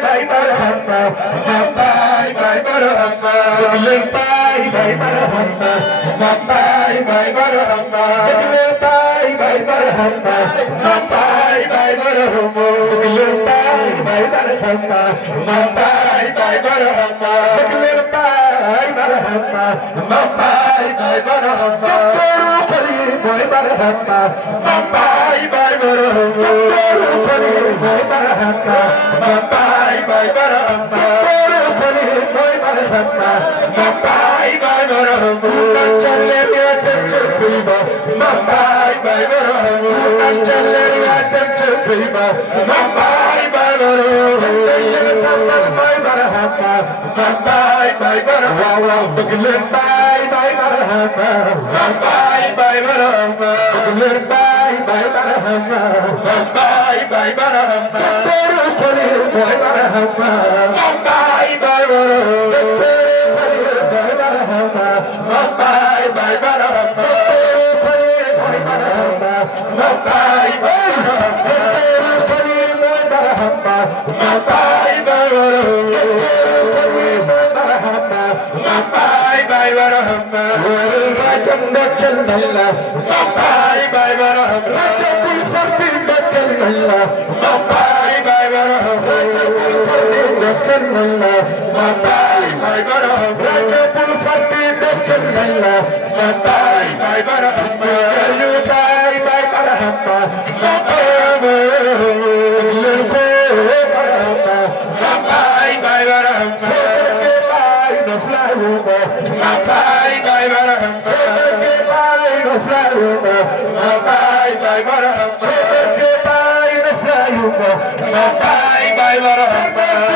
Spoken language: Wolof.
bye marhaba, bye bye marhaba. Bye bye marhaba, bye bye marhaba. Bye bye marhaba, bye bye marhaba. Bye bye marhaba, bye bye marhaba. Bye marhaba, bye bye marhaba. Bye marhaba, bye bye marhaba. Bye marhaba, bye bye marhaba. Bye marhaba, bye bye marhaba. Chale yatem chupiba, bye bye marhaba. Chale yatem chupiba, bye bye marhaba. Yeh sambar bye marhaba, bye bye marhaba. Bugler bye bye marhaba, bye bye marhaba. Bugler bye bye marhaba, bye bye marhaba. Tero chale bye marhaba, bye bye marhaba. Tero chale bye marhaba, bye bye marhaba. Tero chale bye marhaba, bye bye marhaba. Tero chale bye marhaba, bye bye marhaba. Tero chale bye marhaba, bye bye marhaba. Rajam dakal nalla, bye bye marhaba. Rajam fardi dakal nalla, bye bye marhaba. Rajam fardi dakal nalla, bye bye marhaba. Rajam fardi dakal nalla, bye bye marhaba. You bye bye marhaba, bye bye marhaba. Bye bye marhaba. Bye no fly over. Bye bye marhaba. Bye no fly over. Bye bye marhaba. Bye no fly over. Bye bye marhaba.